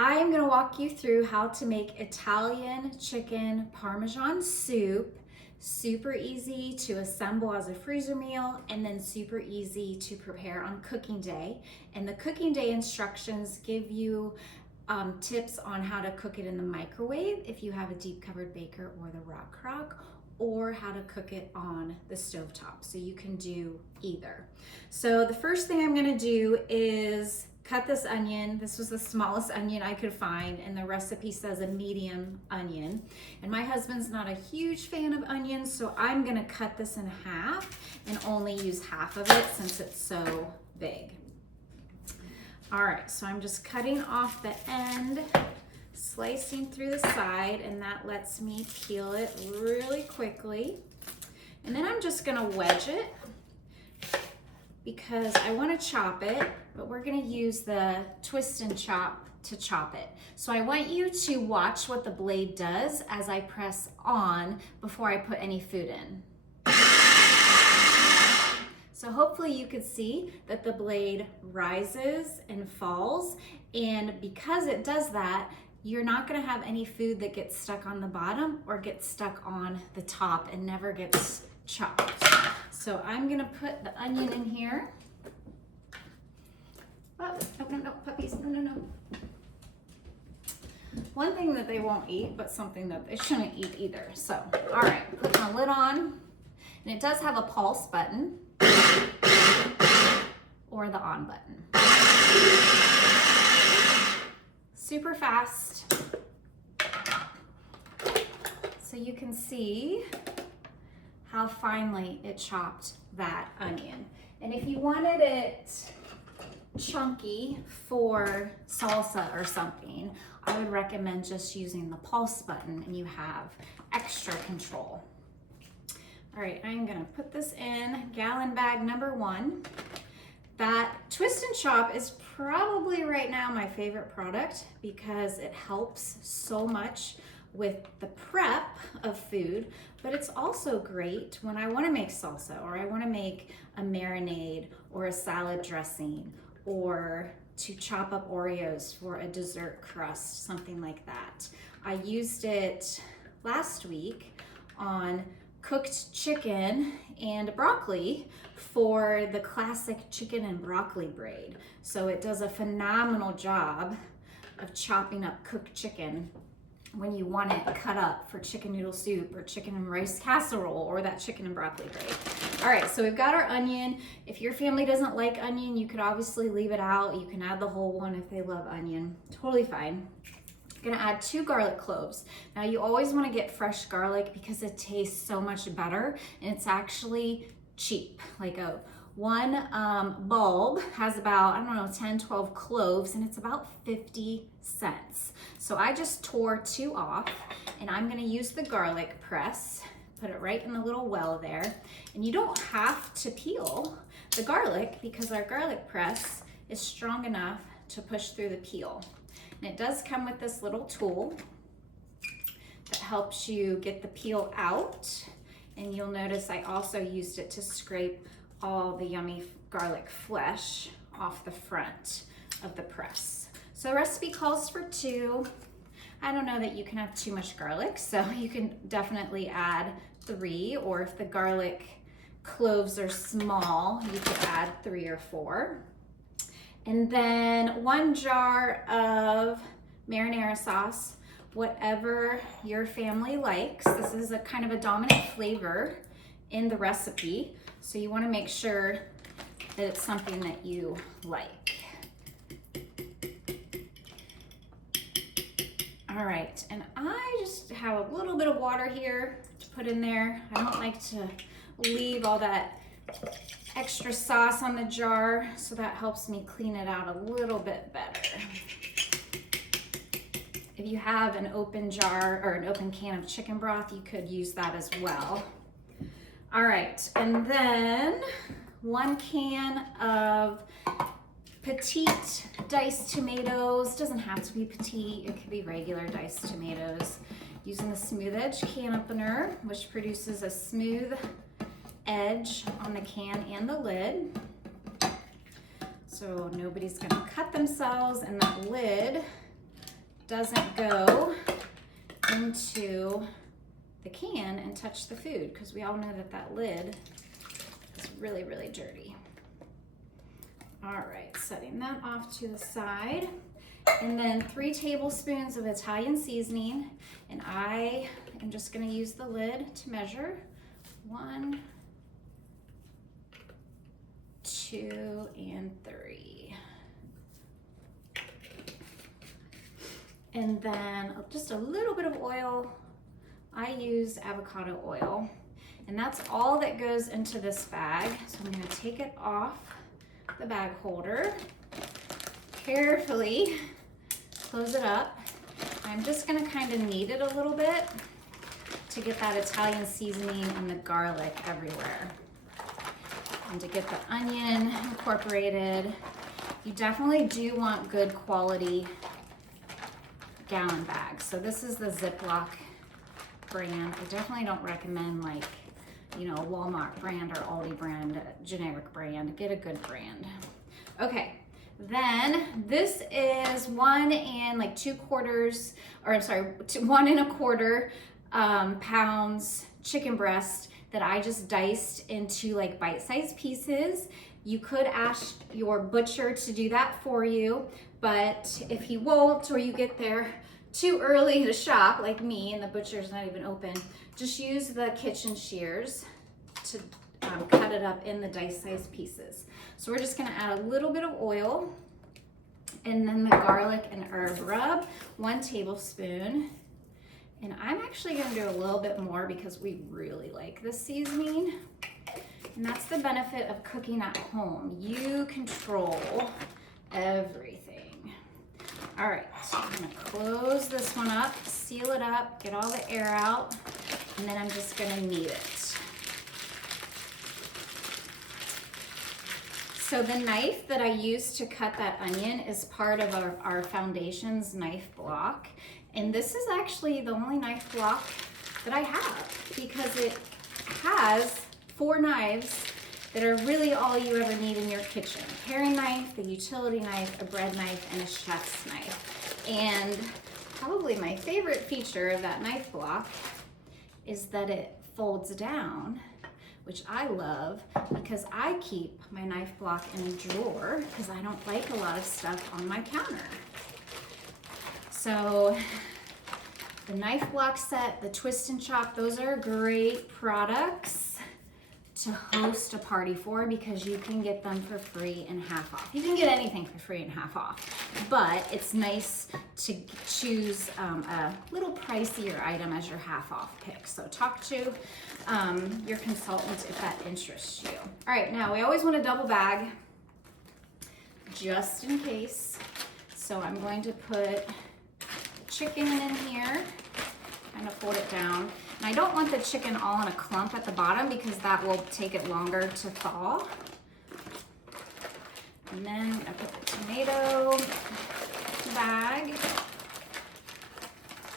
I am going to walk you through how to make Italian chicken Parmesan soup. Super easy to assemble as a freezer meal and then super easy to prepare on cooking day. And the cooking day instructions give you tips on how to cook it in the microwave if you have a deep covered baker or the rock crock, or how to cook it on the stovetop. So you can do either. So the first thing I'm gonna do is cut this onion. This was the smallest onion I could find, and the recipe says a medium onion. And my husband's not a huge fan of onions, so I'm gonna cut this in half and only use half of it since it's so big. All right, so I'm just cutting off the end, slicing through the side, and that lets me peel it really quickly. And then I'm just gonna wedge it because I wanna chop it, but we're gonna use the twist and chop to chop it. So I want you to watch what the blade does as I press on before I put any food in. So hopefully you could see that the blade rises and falls, and because it does that, you're not gonna have any food that gets stuck on the bottom or gets stuck on the top and never gets chopped. So I'm gonna put the onion in here. Oh, no, puppies, no. One thing that they won't eat, but something that they shouldn't eat either. So, all right, put my lid on, and it does have a pulse button or the on button. Super fast. So you can see how finely it chopped that onion. And if you wanted it chunky for salsa or something, I would recommend just using the pulse button and you have extra control. All right, I'm gonna put this in gallon bag number 1. That twist and chop is probably right now my favorite product because it helps so much with the prep of food, but it's also great when I want to make salsa or I want to make a marinade or a salad dressing or to chop up Oreos for a dessert crust, something like that. I used it last week on cooked chicken and broccoli for the classic chicken and broccoli braid. So it does a phenomenal job of chopping up cooked chicken when you want it cut up for chicken noodle soup or chicken and rice casserole or that chicken and broccoli braid. All right, so we've got our onion. If your family doesn't like onion, you could obviously leave it out. You can add the whole one if they love onion, totally fine. I'm gonna add 2 garlic cloves. Now you always wanna get fresh garlic because it tastes so much better and it's actually cheap. Like one bulb has about, 10, 12 cloves and it's about 50 cents. So I just tore 2 off and I'm gonna use the garlic press, put it right in the little well there. And you don't have to peel the garlic because our garlic press is strong enough to push through the peel. And it does come with this little tool that helps you get the peel out. And you'll notice I also used it to scrape all the yummy garlic flesh off the front of the press. So recipe calls for 2. I don't know that you can have too much garlic, so you can definitely add 3, or if the garlic cloves are small, you could add 3 or 4. And then 1 jar of marinara sauce, whatever your family likes. This is a kind of a dominant flavor in the recipe, so you want to make sure that it's something that you like. All right, and I just have a little bit of water here to put in there. I don't like to leave all that extra sauce on the jar, so that helps me clean it out a little bit better. If you have an open jar or an open can of chicken broth, you could use that as well. All right, and then 1 can of petite diced tomatoes. Doesn't have to be petite, it could be regular diced tomatoes. Using the smooth edge can opener, which produces a smooth edge on the can and the lid. So nobody's gonna cut themselves, and that lid doesn't go into the can and touch the food, because we all know that that lid is really, really dirty. All right, setting that off to the side. And then 3 tablespoons of Italian seasoning. And I am just gonna use the lid to measure. 1, 2, and 3. And then just a little bit of oil. I use avocado oil. And that's all that goes into this bag. So I'm gonna take it off the bag holder. Carefully close it up. I'm just gonna kind of knead it a little bit to get that Italian seasoning and the garlic everywhere. And to get the onion incorporated. You definitely do want good quality gallon bags. So this is the Ziploc brand. I definitely don't recommend like, you know, Walmart brand or Aldi brand, generic brand. Get a good brand. Okay. Then this is 1 2/4, or I'm sorry, 1 1/4 pounds chicken breast that I just diced into like bite-sized pieces. You could ask your butcher to do that for you, but if he won't, or you get there too early to shop like me and the butcher's not even open, just use the kitchen shears to cut it up in the dice-sized pieces. So we're just gonna add a little bit of oil, and then the garlic and herb rub, 1 tablespoon. And I'm actually gonna do a little bit more because we really like this seasoning. And that's the benefit of cooking at home. You control everything. All right, so I'm gonna close this one up, seal it up, get all the air out, and then I'm just gonna knead it. So the knife that I used to cut that onion is part of our Foundation's knife block. And this is actually the only knife block that I have, because it has 4 knives that are really all you ever need in your kitchen. A paring knife, a utility knife, a bread knife, and a chef's knife. And probably my favorite feature of that knife block is that it folds down, which I love because I keep my knife block in a drawer because I don't like a lot of stuff on my counter. So the knife block set, the twist and chop, those are great products to host a party for, because you can get them for free and half off. You can get anything for free and half off, but it's nice to choose a little pricier item as your half off pick. So talk to your consultant if that interests you. All right, now we always want to double bag just in case. So I'm going to put chicken in here, kind of fold it down. And I don't want the chicken all in a clump at the bottom because that will take it longer to thaw. And then I put the tomato bag.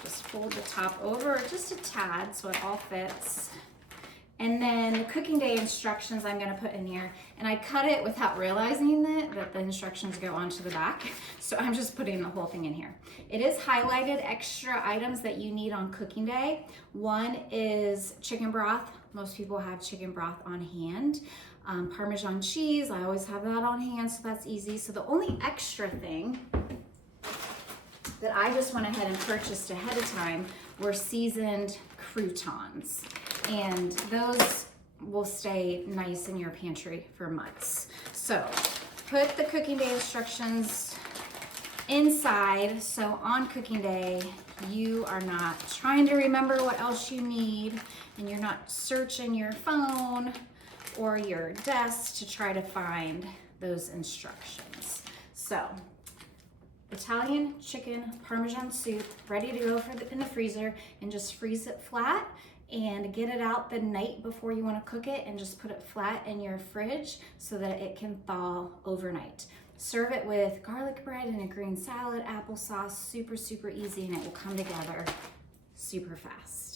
Just fold the top over just a tad so it all fits. And then the cooking day instructions I'm gonna put in here. And I cut it without realizing that the instructions go onto the back. So I'm just putting the whole thing in here. It is highlighted extra items that you need on cooking day. One is chicken broth. Most people have chicken broth on hand. Parmesan cheese, I always have that on hand, so that's easy. So the only extra thing that I just went ahead and purchased ahead of time were seasoned croutons. And those will stay nice in your pantry for months. So put the cooking day instructions inside, so on cooking day you are not trying to remember what else you need, and you're not searching your phone or your desk to try to find those instructions. So Italian chicken Parmesan soup ready to go in the freezer, and just freeze it flat and get it out the night before you want to cook it, and just put it flat in your fridge so that it can thaw overnight. Serve it with garlic bread and a green salad, applesauce, super, super easy, and it will come together super fast.